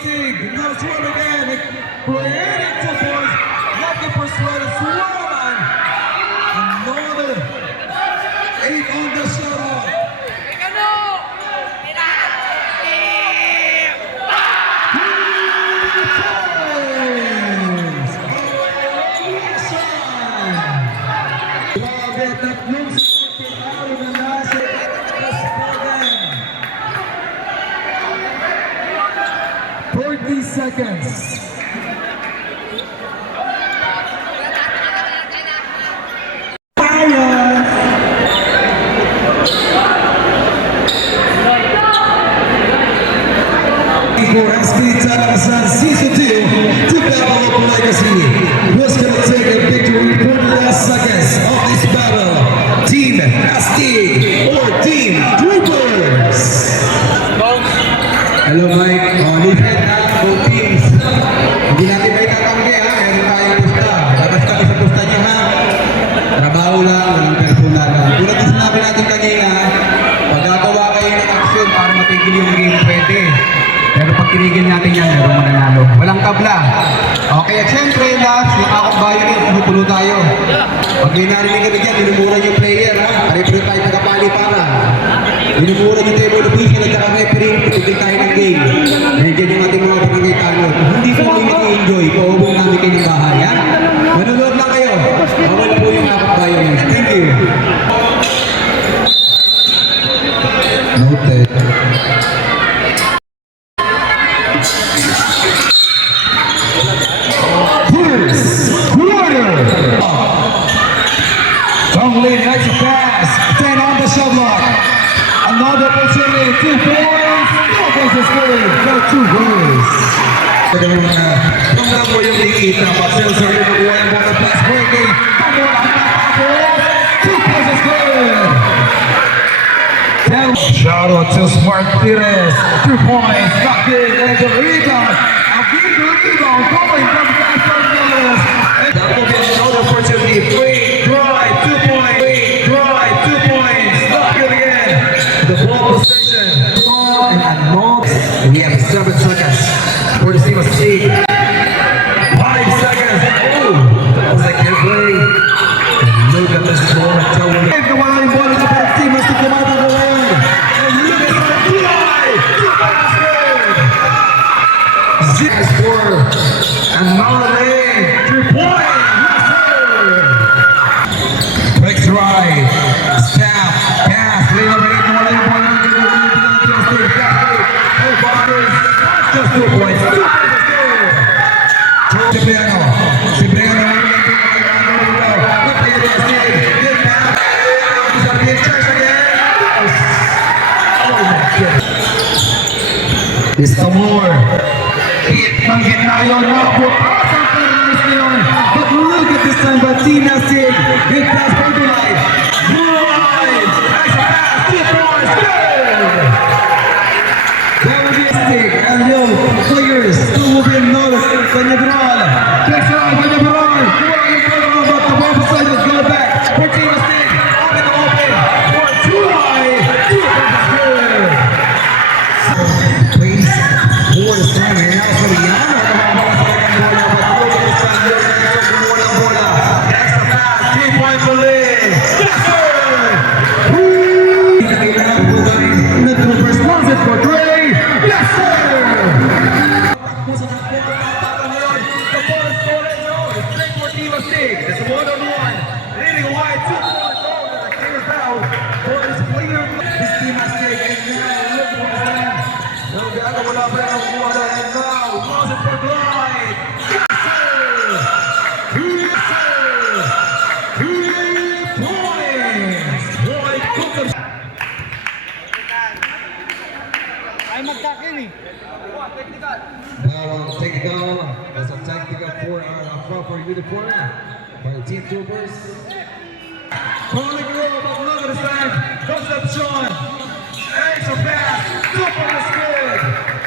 Astig. Another one again. Creating 2 points. Looking for Suarez. Suarez. Another 8 on the shot. Seconds. For SB Television Season 2 to battle of legacy. Who's going to take a victory for the last seconds of this battle? Team ST or Team Troopers? Hello Mike, lipat na both teams. Hindi natin may kakangge ha, meron tayong pusta. Labas kami sa pusta niya ha. Trabaho lang, walang personal. Tulad din sinabi natin kanina, magagawa kayo ng action para matigil yung game, pwede. Pero pag tinigil natin yan, meron mananalo. Walang tabla. Okay, at syempre, last, yung akong bayo rin, puno tayo. Pag may narinig kami dyan, minumura yung player, ha? Pare-pare tayo tagapaliparan. Minumura yung table of peace, nagkaka-referee, tutigil tayo ng game. Nandiyan yung ating mga barangay tanong. Hindi ko kami nag-enjoy, paubong namin kayo ng bahay, ha? Manunood lang kayo. Bawal po yung akong bayo rin. Thank you. Noted. Lee makes a pass. 10 on the shot block. Another opportunity. 2 points. No versus 3. No 2 goals. Tingnan mo yung nakikita. Marcel Sarli nakuha yung ball pass breaking. 2 versus 3. Shout out to Smart Pires. 2 points. Knocked in. And the rebound. A big rebound going from Gaston Villas. And that will be another opportunity. 3. Drive. 2 points. We have 7 seconds for the team of Steve. 5 seconds. Oh, that was a good play. Look at this ball. And the one ball is the team has to come out of the lane. And look at the fly. Zero score. And Marley. 3 points. Quick drive. Snap. Pass. Lead over there. Just 2 points. Cipriano. Mr. Moore. Hit ng gitna yun. Napapasang permis yun. But look at this time. Batina Sig. Hit pass for the life. Drive. Nice pass. 2 points. Good. That will be a stick. And yo, players, who will be noticed? Peñabral. Takes it on Peñabral. But the ball beside us go back. 14 mistake. Open. For 2 high. 2 versus good. Please, for the time. And now for the Yana. Extra pass. 3-point for Lee. Yes, sir. Responsive for Dre. Yes, sir. It's 1-on-1. Leading wide 2 points over the clear foul for his player. This team has taken now. Look what he's done. No gago wala pa rin ang kuwala. And now, was it for Glide? Yes, sir. Yes, sir. 3 points. Boy, cook them. Ay, magkakin eh. Now, technical. That's a technical for our proper uniform. By the Team Troopers. Calling it over, but look at this time. Comes up Sean. Extra pass. Super is good.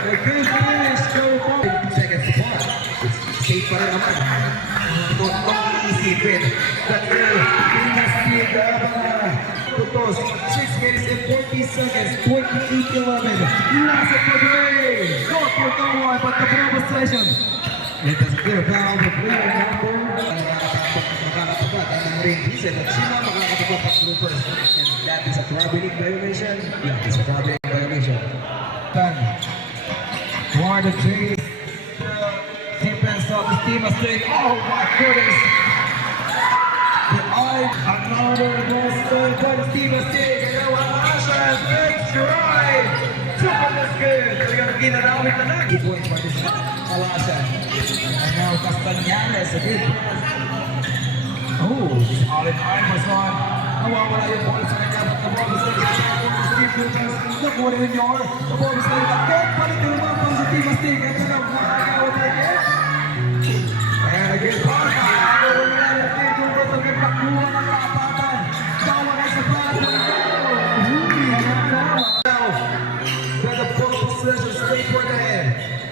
A good finish. 2 seconds apart. It's safe pa rin naman. Don't easy bit. That's it. Putos. 6 minutes. minutes and 40 seconds. 28-11. Last of the day. Go for the one, but the proper session. It is clear foul the player number. Makakatupad ang ring reset at sino makakatupad pa troopers. And that is a traveling violation. Yeah, it's a traveling violation. For the Jays. Defense of the team mistake. Oh my goodness. Another mistake for the team mistake. And now Asha makes right. Super that's good. We're going to get it out with the next. Good point for this Alasan. And now Castañares again. Oh, this Allen Iverson. Nawawala yung ball sa kanya. The ball is taken. Nakuha rin yun. The ball is taken. Again, palit yung mga pang sa team mistake. Ito na, makakawin na again. And again,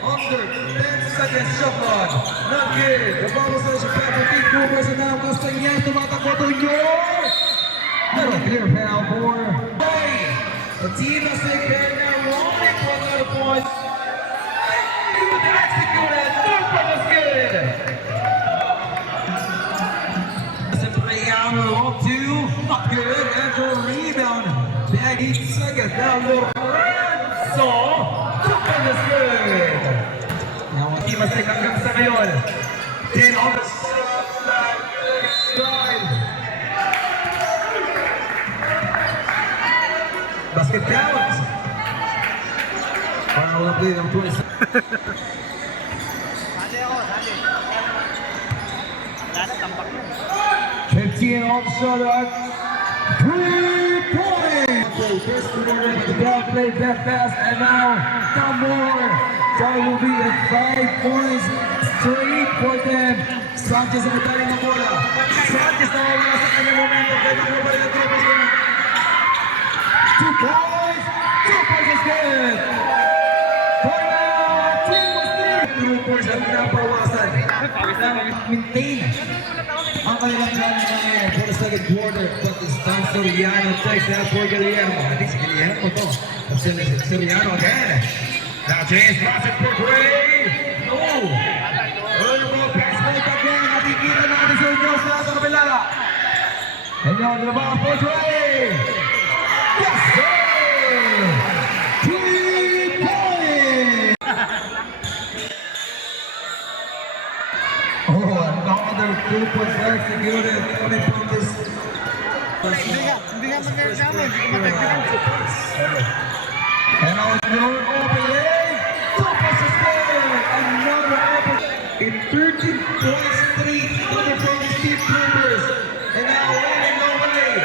under 10 seconds shot clock. Not good. The ball is also back to Team Coopers and now Castañas tumatakbo to York. Not a clear foul for the team has taken now rolling for another point. Good executed. Super was good. Cipriano up two. Not good. And for a rebound. Back 8 seconds. Now Lorenzo. Super was good. Now team has taken hanggang sa ngayon. 10 on the side. Basket count. Para walang play ng 20. Wala na, tambak na. 15 off shot at 3 points. First quarter, the ball played that fast, and now some more. That will be at 5 points straight for them. Sanchez ang tayo ng bola. Sanchez na wala sa kanyang momentum. Kaya nakuha rin ang tropas niya. 2 points. 2 points is good. For now, team was 3. Troopers ang pinapawasan. Maintain ang kanilang challenge na ngayon for the second quarter. But this time, Soriano takes that for Guillermo. I think si Guillermo to. Soriano again. Now James Rossett for Gray. No! Early ball pass back again. Nakikita natin si Unyos na sa kabila. And now the ball for Gray. Yes, sir! 3 points! Oh, another 2 points executed coming from this. Hindi nga magkakama, hindi ko matagdagan. And now your open leg. Super sustained. Another open. In 13 points, 3 coming from the Steve Troopers. And now running away.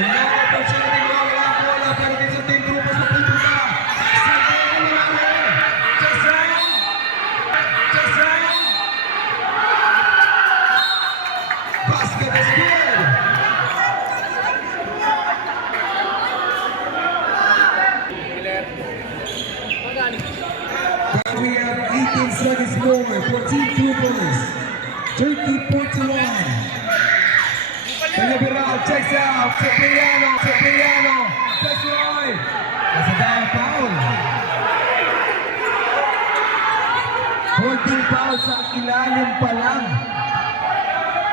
Another opportunity to run around bola para din sa Team Troopers na pupunta. Just round. Basket is good. Now we have 18 seconds more for Team Troopers. 30-41. Canaveral checks out. Cipriano. That's right. That's a down foul. 14 fouls sa ilalim pa lang.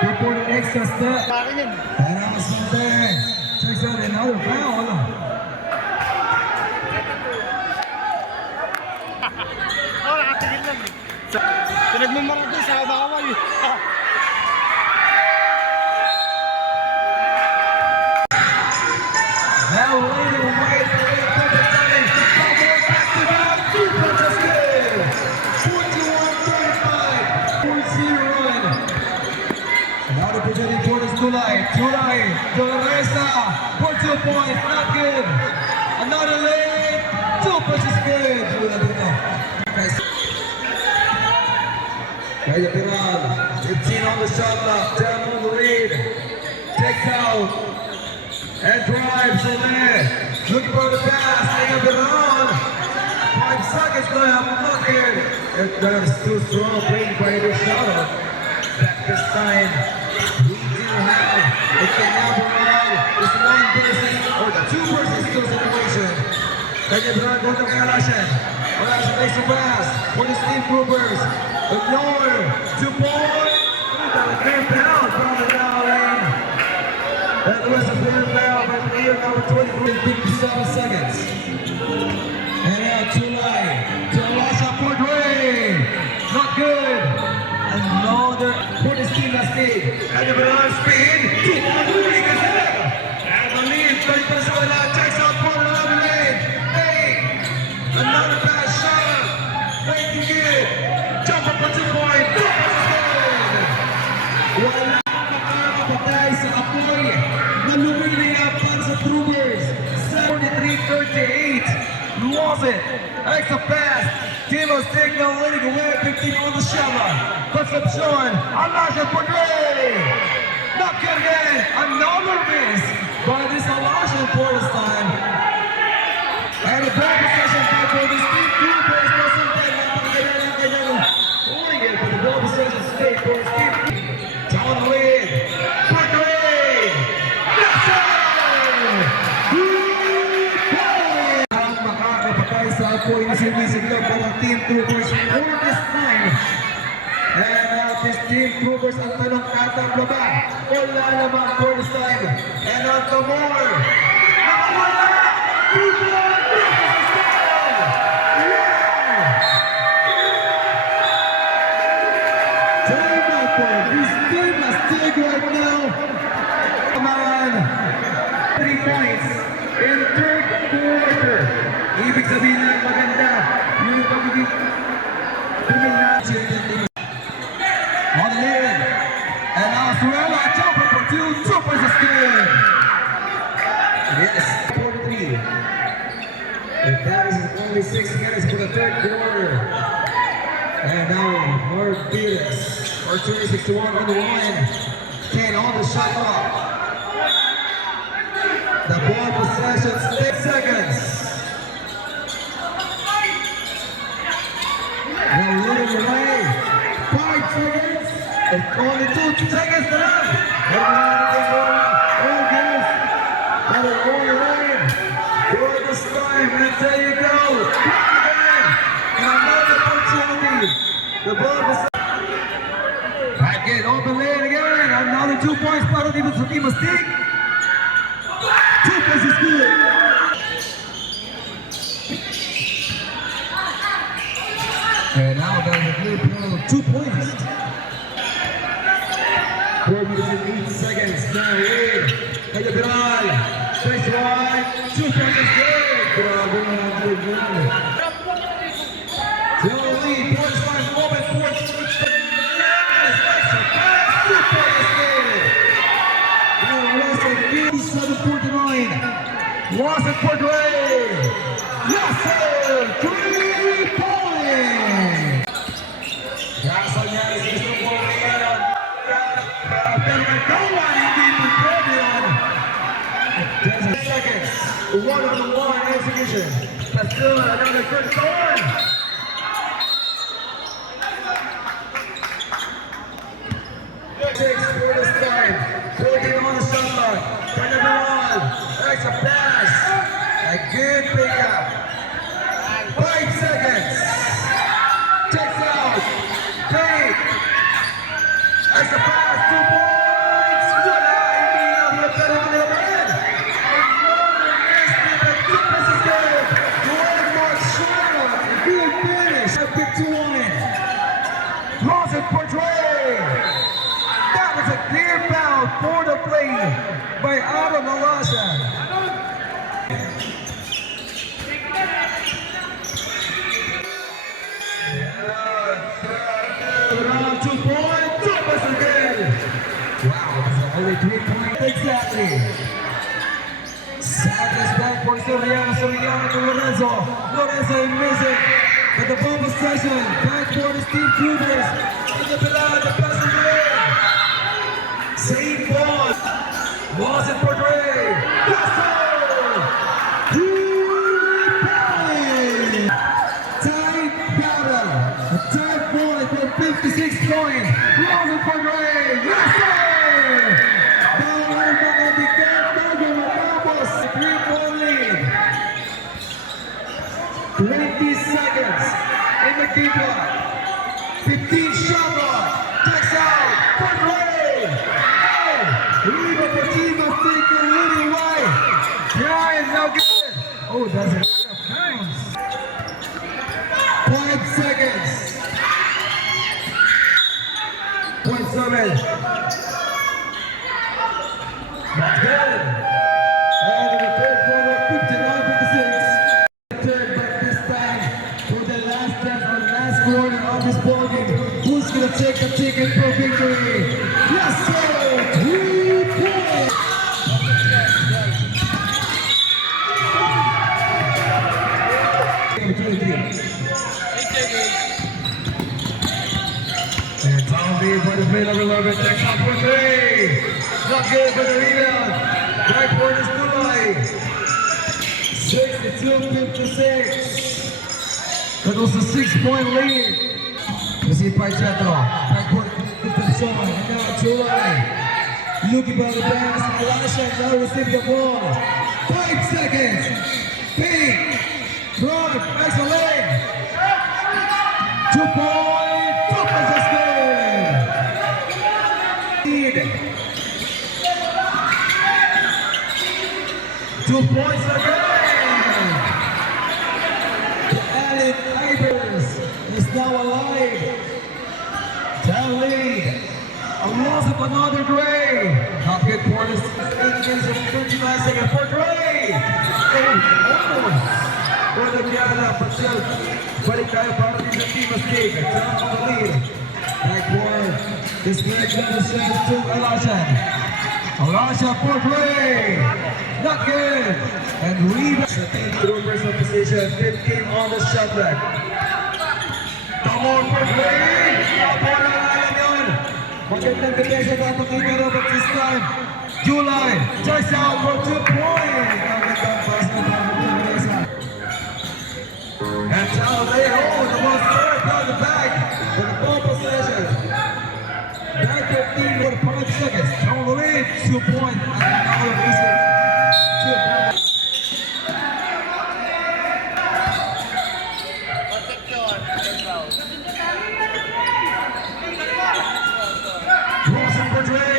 Before the extra step. Bakit yun? And now Sante checks out another foul. Oo, nakatigil lang. Pinagmamaradon sa bawal. Now later, right away, perfect timing. Double back to back, 2 punches good. 41-35, 4-0 run. Another opportunity for this Tulay. De La Reza for 2 points, not good. Another leg, 2 punches good. Nice. Kaya Piral, 15 on the shot clock, down on the lead. Takes out. And drives in there. Looking for the pass. Hang up it on. 5 seconds left. Not good. And there's too strong playing by the shot. Back this time. We do have. It can now provide this one person or the 2 person Kanya Brad, go to Kalashan. Kalashan takes the pass for the Steve Groupers. Ignore, 2 points. Got a clear foul from the foul lane. That was a clear foul by player number 23, 57 seconds. And now Tulay. To Alasha for Dre. Not good. Another for the Steve Steve. Kanya Brad, speed. 2 points for the and the lead, 30% of that checks out for another lane. Hey, another pass shot. Making it. Jump up for 2 points. Wala makakapatay sa apoy. Naluwi na para sa Troopers. 73-38. Lost it. Extra pass. Timo Stigno leading away. 15 on the shovel. Concepcion. Alasha for Dre. Not good again. Another miss by this Alasha for this time. And a back possession back for the Steve Troopers. No sometime napakaganda holding it for the ball possession state for Steve. Down the lead. For Dre. Yes, sir! Ang makakapatay sa apoy na sinisiglaw para Team Troopers for this time. And now this Team Troopers ang tanong atang baba. Wala naman for this time. And on to more. Nakawala! Time out for this team has taken right now. Come on. 3 points in third quarter. Ibig sabihin lang maganda. Yung pagiging domination. On the lead. And now Suela jumping for 2. Troopers is good. Yes. 43. And that is only 6 minutes for the third quarter. And now Mark Peters. Or 361 on the line. 10 on the shot clock. The ball possession 6 seconds. Now leading the way. 5 seconds. And only 2 seconds left. All gives. And a long line. For this time. And there you go. And another opportunity. The ball possession. Again, open lane again. Another 2 points para dito sa Team Astig. 2 points is good. And now there's a clear penalty of 2 points. 4 minutes and 8 seconds. Now lead. Kagabiral. Face wide. 2 points is good. Grabe na ang good. So lead. 45 moment. 4 Watson for Dre. Yes, sir. 3 points. Nasa niya is gusto po ngayon. Pero nagawa hindi po pwede yan. 10 seconds. 1-on-1 execution. That's good. Another good score. Six for this time. 14 on the shot clock. Turn it on. That's a pass. A good pickup. 5 seconds. Takes out. Great. That's a pass. 2 points. Wala. Hindi na pero naman. Good Mark Sherman. Good finish. A big 2-1. Lost it for Dre. That was a clear foul for the play by Adam Alasha. Around 2 points, Thomas again. Wow, that's only 3 points. Exactly. Sadness back for Soriano to Lorenzo. Lorenzo is missing. But the ball possession, back for the Steve Troopers. In the Pilar, the pass is in. Same ball. Was it for Dre? Yes, sir! 3 points! Tight battle. A tight ball for 56 points. Was it for Dre? Yes, sir! Bawal mga bigat bago matapos. 3-point lead. 15 seconds in the deep block. 15 shot block. Checks out. First way. Oh, Riva Fatima taking really wide. Brian now good. Oh, that's a lot of pounds. 5 seconds. 0.7. That's good. And in the third quarter, 59-56. Third, but this time for the last step or last quarter of this ballgame. Who's gonna take the ticket for victory? Yes, sir! 3 points! And Tom B for the middle of the next up for 3. Not good for the rebound. Backboard is Dubai. 62-56. That was a 6-point lead. Receive by Chato. Backboard to Sean. And now July. Looking by the pass. Elisha now receive the ball. 5 seconds. Pink. Broad. Excellent. 2-point. Focus is good. Lead. 2 points again. The added Ivers is now alive. Down lead. A loss of another Gray. Not good for this. 8 minutes and 39 seconds for Gray. Almost. For the Gavana, but still. Balik tayo para din sa team of Stig. Turn on the lead. Backboard. This great Anderson to Elisha. Elisha for Gray. Not good. And rebound. 13 troopers of position. 15 on the shot clock. Come on for Gray. Kapon ang alam yun. Magandang depensa dapat ni Pero but this time. July. Choice out for 2 points. Magandang pass na dapat ni Teresa. And Talay, oh, the most third down the back for the ball possession. Back 15 for 5 seconds. On the lead, 2 points. And now the reason. 2 points. Crossing for Dre.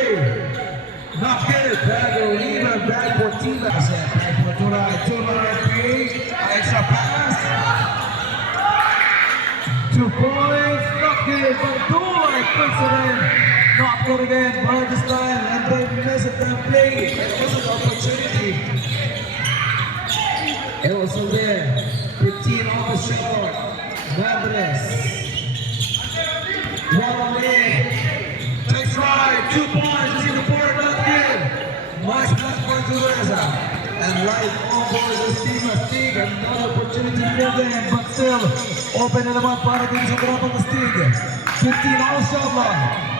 Not good. Back or Lima, back for Tima. Back for Tulay. Tulay, 3. Extra pass. 2 points, not good, but Tulay puts it in. Not good again, but this time, and they miss it, they play. It was an opportunity. It was so there. 15 on the shot. Madness. 1 in. Takes right, 2 points, you see the board, not good. Nice pass for Teresa. And right on board this team of Stig. Another opportunity for them, but still, open na naman para din sa drapang ng Stig. 15 on the shot line.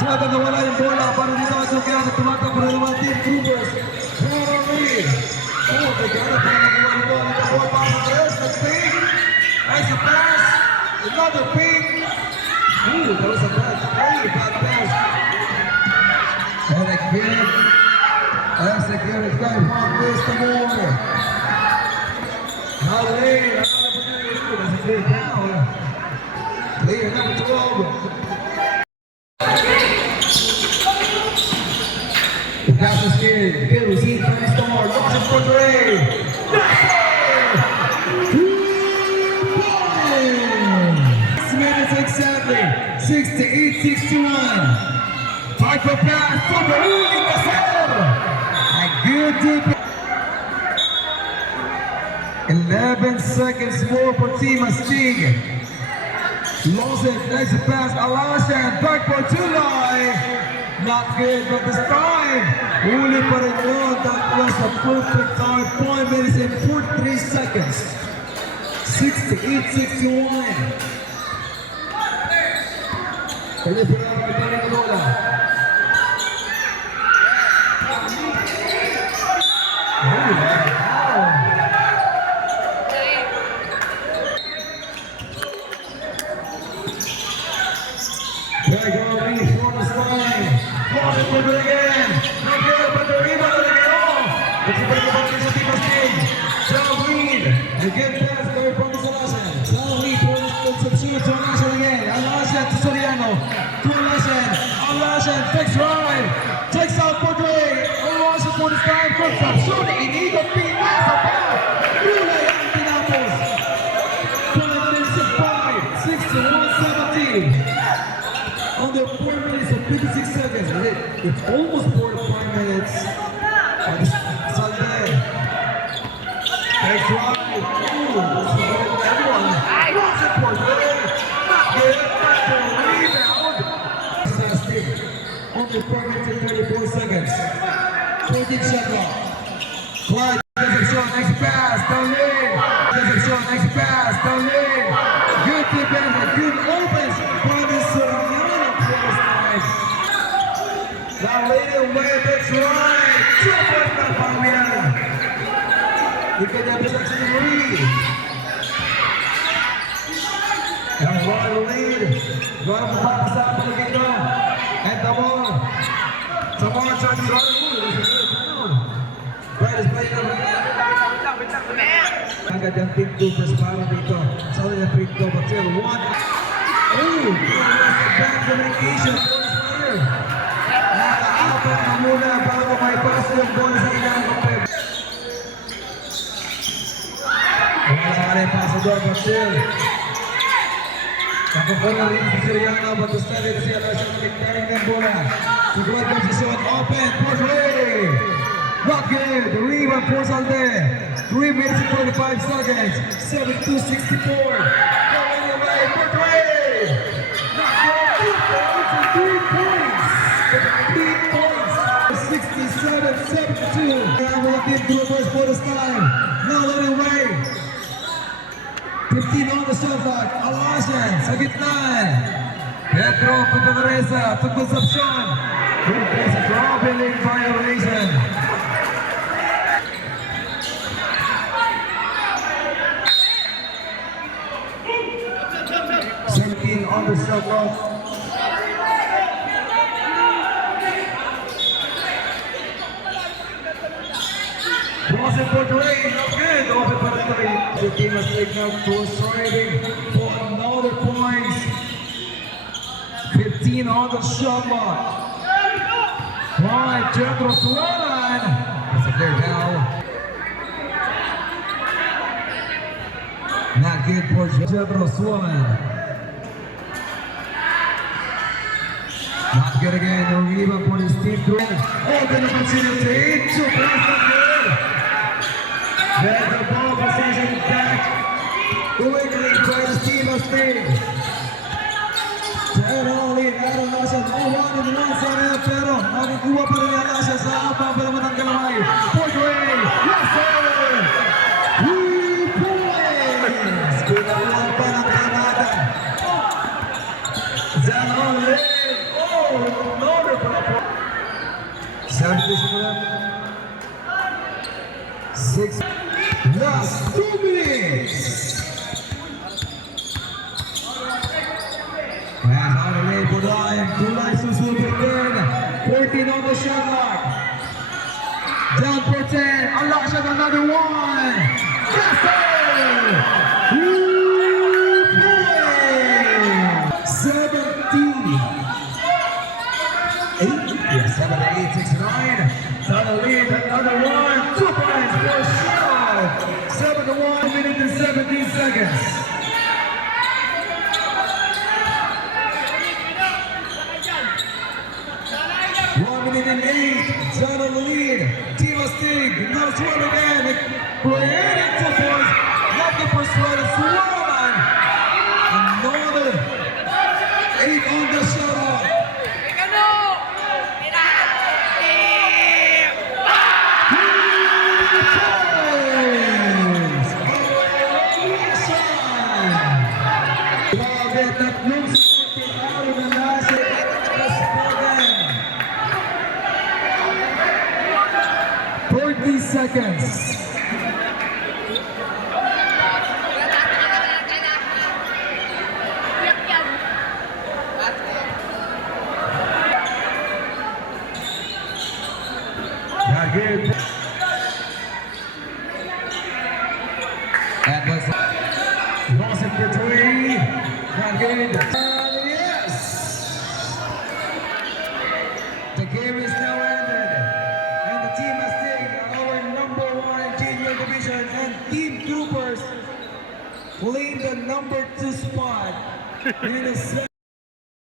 Talagang nawala yung bola para dito sa Sugyan at tumatakbo na naman team troopers. Pero lead. Oh, they got it. Para nakuha nito. Nakakuha pa ang Teresa. That's Stig. Nice pass. Another pink. Ooh, that was a bad play. Bad pass. And again, executed by Juan Luis Tamor. Now late, another opportunity. That's a big foul. Player number 12. The pass is good. Good receive from Star. Watching for Dre. Minutes exactly. 68-61. Fight for pass. For the lead. A good deep. 11 seconds more for Team Stig. Lost it. Nice pass. Elisha and back for July. Not good, but this time. Uli pa rin yun. That was a perfect time. 5 minutes and 43 seconds. 68-61. Palipunan ang parang bola. Gregory for the slide. Lost it for it again. Not good, but the rebound again. It's a break about this team of Stig. John Green. Again pass, going from the It's almost 45 minutes. Sunday. Next drive. Ooh, this is good. Everyone. What's it for? Good. Rebound. Only 4 minutes and 34 seconds. 14 shot clock. Clyde does a shot. Next pass. Down in. Does a shot. Next pass. Down in. Good defense. Good opens. From this now later away, that's right. Two points by Fabian. Look at that protection lead. And one lead. Got him back sa Pilipino. And Tamor. Tamor trying to run through. Right is playing over. Agad yung team 2 first para dito. Solid yung free throw, but still one. Oh! Back communication. First player. Nakaka-apat na muna bago may pass yung ball sa ilang kapag. Wala ka rin pasador, but still. Nakukuha rin si Siriano, but to start it, siya na siyang nagkaring ng bola. Sigurad yung position, open, Portray! Not good, the rebound for Salde. 3 minutes and 25 seconds, 7-2-64. Going away, Portray! Not good, 2 points! 3 points! 67-72. Now we'll give Groupers for this time. Now let it away. 15 on the shot clock. Alasan sa gitna. Petro Pagkakaresa took the option. This is Robin violation. On the shot clock. Crossing for Dre, not good. Open for the three. The team has taken out for striving for another point. 15 on the shot clock. Right, Jethro Sualan. That's a clear foul. Not good for Jethro Sualan. Not good again, the rebound for his team. Open opportunity, 2 points, not good. There's the ball position back. Quickly by the team of State. Pero ulit, meron na siya. 1-1 sa rin, pero nakikuha pa rin na siya sa abang palaman ng kalamay. Portray, yes sir! 3 points! Pinakuha pa ng Canada. Zanon Lee. Six. Last 2 minutes. And on the way for time. Kulay susunod din. 14 on the shot clock. Down for 10. Unlock shot another one. Yes sir! 7-8, 6-9. Another lead, another one. 2 points for Shell. 7-1, minute and 17 seconds. One minute and 8. John on the lead. Team of Stig. Now Swan again. Creating 2 points. Looking for Swan. Swan. Another 8 on the shot. Seconds. Not good. That was lost it for 3. Not good. Yes. The game is now ended, and the team has taken our number 1 junior division, and Team Troopers claim the number 2 spot in the